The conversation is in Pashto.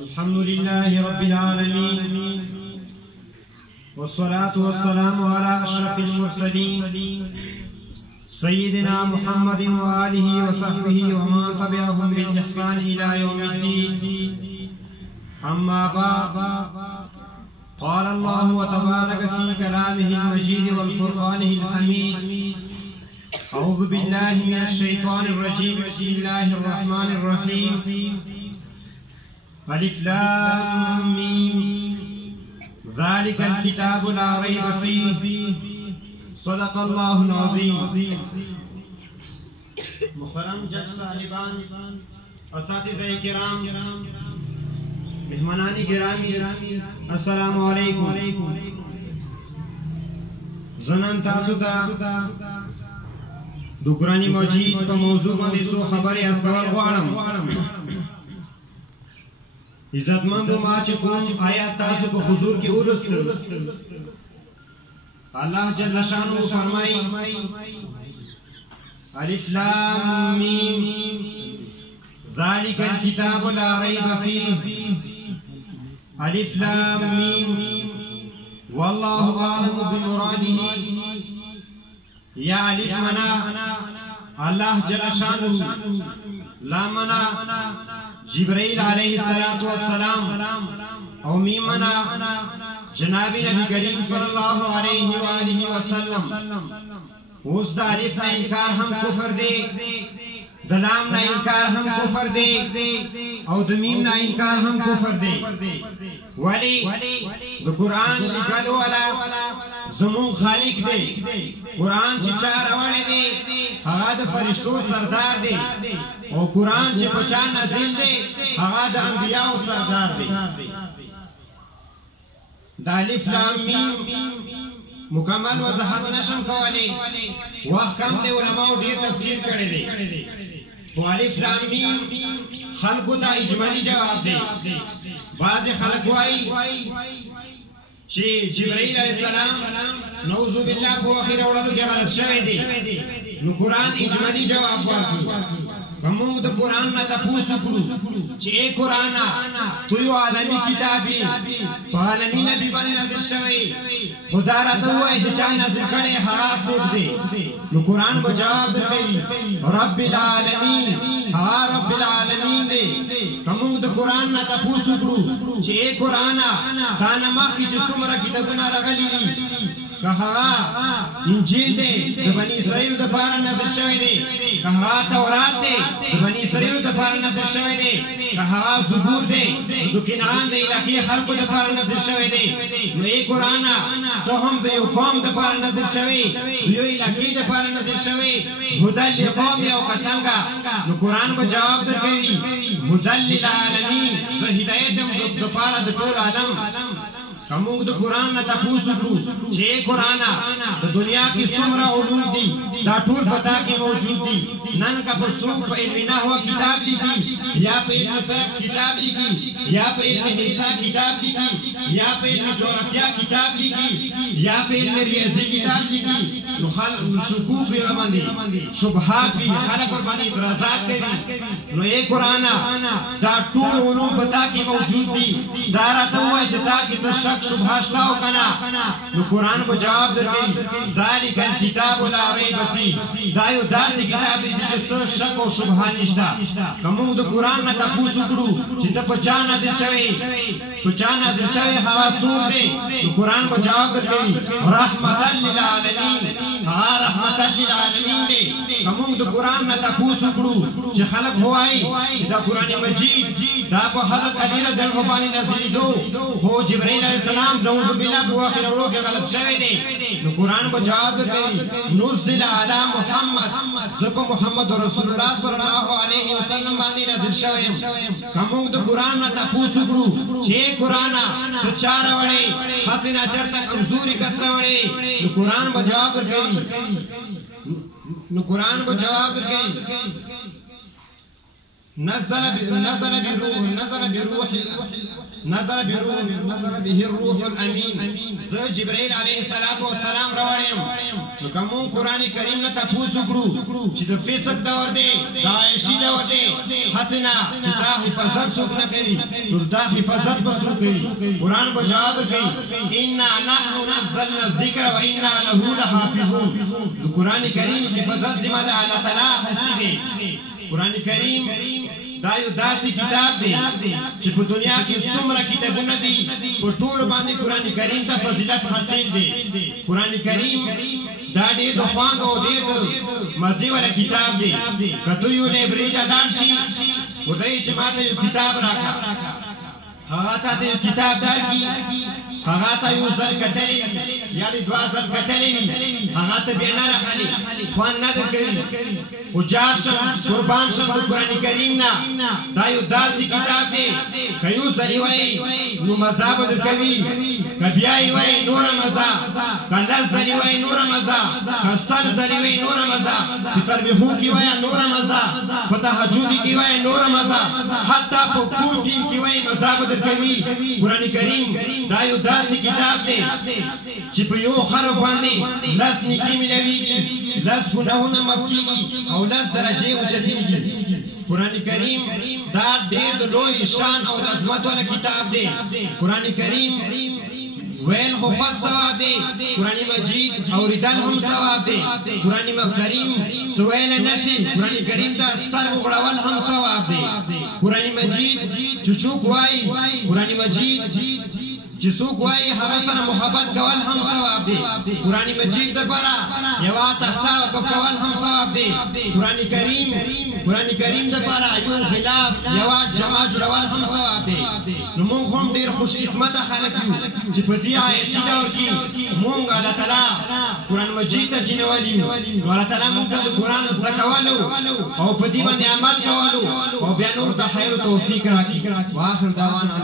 الحمد لله رب العالمين والصلاة والسلام على أشرف المرسلين سيدنا محمد وآله وصحبه ومن تبعهم بالإحسان إلى يوم الدين. أما بعد، قال الله تبارك في كلامه المجيد والفرقانه الحميد: أعوذ بالله من الشيطان الرجيم، بسم الله الرحمن الرحيم. ألف لام ميم، ذلك الكتاب لا ريب فيه، صدق الله العظيم. محترم جج صاحبان، اساتذہ کرام، مہمانان گرامی، السلام علیکم. زنان تاسو ته د قرآن مجید په موضوع باندې څو خبرې عرض کول غواړم. عزتمندو، ما چې کوم آیات تاسو په حضور کې ولوستل، اللہ جل شانہ فرمائی: الف لام میم ذالک الکتاب لا ریب فیہ. الف لام میم واللہ اعلم بمرادہ. یا الف منا اللہ جل شانہ، لام منا جبرائیل علیہ السلام، او میم منا جناب نبی کریم صلی اللہ علیہ وآلہ وسلم. اس دا الف نا انکار ہم کفر دے، دا لام نا انکار ہم کفر دے، او دا میم نا انکار ہم کفر دے. ولی دا قرآن لکلو والا زمون خالق دے. قرآن چی چار روڑے دے، ہوا دا فرشتو سردار دے. او قرآن چی پچا نزل دے، ہوا دا انبیاء سردار دے. دا الف لام میم مکمل وضاحت نشم کولی، وقت کم دے، علماء دیر تفسیر کرے دے. تو الف لام میم خلقو تا اجمالی جواب دے. بعض خلق وائی چی جبرائیل علیہ السلام نوزو باللہ پو آخر اوڑادو کیا غلط شوئے دے، نو قرآن اجمالی جواب ورکو. ہمونگ دا قرآن نا تا پوسو کرو چی اے قرآن تویو عالمی کتابی پا عالمی نبی بانی نظر شوئی، خدا را تو ایسے چاہ نظر کڑے ہوا سوک دے. نو قرآن با جواب در کئی رب العالمین، ہوا رب العالمین دے. ہمونگ دا قرآن نا تا پوسو کرو چی اے قرآن تانا مخ کی چی سمرہ کتابنا رغلی دی، کہا انجیل دے دا بنی اسرائیل دا پارا نظر شوئے دے، کہا تورات دے دا بنی اسرائیل دا پارا نظر شوئے دے، کہا زبور دے دا کنعان دے علاقی خلق دا پارا نظر شوئے دے. نو اے قرآن تو ہم دا یو قوم دا پارا نظر شوئے، یو علاقی دا پارا نظر شوئے. ہدل لقوم یو قسنگا. نو قرآن با جواب در کری ہدل للعالمین، سو ہدایت دا پارا دا طول عالم. ہمونگ دا قرآن نا تا پوسو کرو چھے قرآن دا دنیا کی سمرہ علوم دی، دا ٹھول پتا کی موجود دی. نن کا پر سوک پا علم نحو کتاب دی کی، یا پا علم صرف کتاب دی کی، یا پا علم حساب کتاب دی کی، یا پا علم جغرافیہ کتاب دی کی، یا پا علم ریاضی کتاب دی کی. نو خلق شکوک بھی غماندی، شبہات بھی، خلق قربانی اترازات دے بھی. نو اے قرآن دا ٹھول علوم پتا کی موجود دی، دارا تو ہے جتا کی تشک شبہاشتاو کنا. نو قرآن کو جواب در گئی ذالک الکتاب لا ریب فیہ، دایو داسی کتاب دی جس شک و شبہا نشتا. کمونگ دا قرآن نا تفوسو کرو چی تا پچا نازل شوئے، پچا نازل شوئے ہوا سور دے. نو قرآن کو جواب در گئی رحمتا للعالمین، ہاں رحمتا للعالمین دے. کمونگ دا قرآن نا تفوسو کرو چی خلق ہوائی دا قرآن مجید دا پا حضرت علی رضی اللہ عنہ نازلی دو ہو جبرائیل علیہ السلام نعوذ باللہ کو آخر اوڑو کے غلط شوئے دے. نو قرآن کو جواب در گئی نزل علی محمد، زب محمد رسول اللہ صلی اللہ علیہ وسلم باندی نازل شوئے. کمونگ دا قرآن نا تا پوسو کرو چھے قرآن تو چارا وڑے حسنا چرتا کمزوری کسر وڑے. نو قرآن کو جواب در گئی، نو قرآن کو جواب در گئی نزل بروح نظر به الروح الامین زه جبرائیل علیه السلام راوړم نو که مونږ قرآن کریم نه تپوس وکړو چې د فسق دور دی د عایشي دور دی هسې نه چې دا حفاظت څوک نه کوي نو دا حفاظت به څوک کوي قرآن به جواب ورکوي انا نحن نزلنا الذکر و انا له لحافظون د قرآن کریم حفاظت ذمه ده الله تعالی اخیستې دی قرآن کریم دا یو داسې کتاب دی چې په دنیا کې څومره کتابونه دي په ټولو باندې قرآن کریم ته فضیلت حاصل دی قرآن کریم دا ډېر د خوند او ډېر د مزې والا کتاب دی که ته یو لایبرري ته لاړ شي ورته یې چې ماته یو کتاب راکړه هغه تا ته یو کتاب درکړي هغه ته یو ځل کتلی یا دې دوه ځل کتلی وي هغه ته بیا نه راخلي خوند نه درکوي خو جار شم قربان شم د قرآن کریم نه دا یو داسې کتاب دی که یو ځل یې وایي نو مزه به درکوي که بیا یې وایي نوره مزه که لس ځل یې وایي نوره مزه که سل ځل یې وایي نوره مزه په تربیحو کې وایه نوره مزه په تهجد کې وایه نوره مزه حتی په کوم ټیم کې وایي مزه به درکوي قرآن کریم دا یو داسې کتاب دی چې په یو حرف باندې لس نیکي ملویږي لس ګناهونه معاف کېږي او لس درجې اوچتېږي قرآن کریم دا ډېر د لوی شان او د عظمت والا کتاب دی قرآن کریم ویل خو خود ثواب دی قرآن مجید اوریدل هم ثواب دی قرآن کریم څه ویلی نشي قرآن کریم ته سترګو غړول هم ثواب دی قرآن مجید چې څوک وایي قرآن مجید چې څوک وایي هغه سره محبت کول هم ثواب دی قرآن مجید دپاره یوه تخته وقف کول هم ثواب دی قرآن کریم دپاره یو غلاف یوه جمع جوړول هم ثواب دی نو موږ هم ډېر خوش قسمته خلک یو چې په دې عایشي دور کې موږ الله تعالی قرآن مجید ته چینولي نو الله تعالی موږ ته د قرآن زده کولو او په دې باندې عمل کولو او بیا نور د خیر توفیق راکړي واخر دعوانا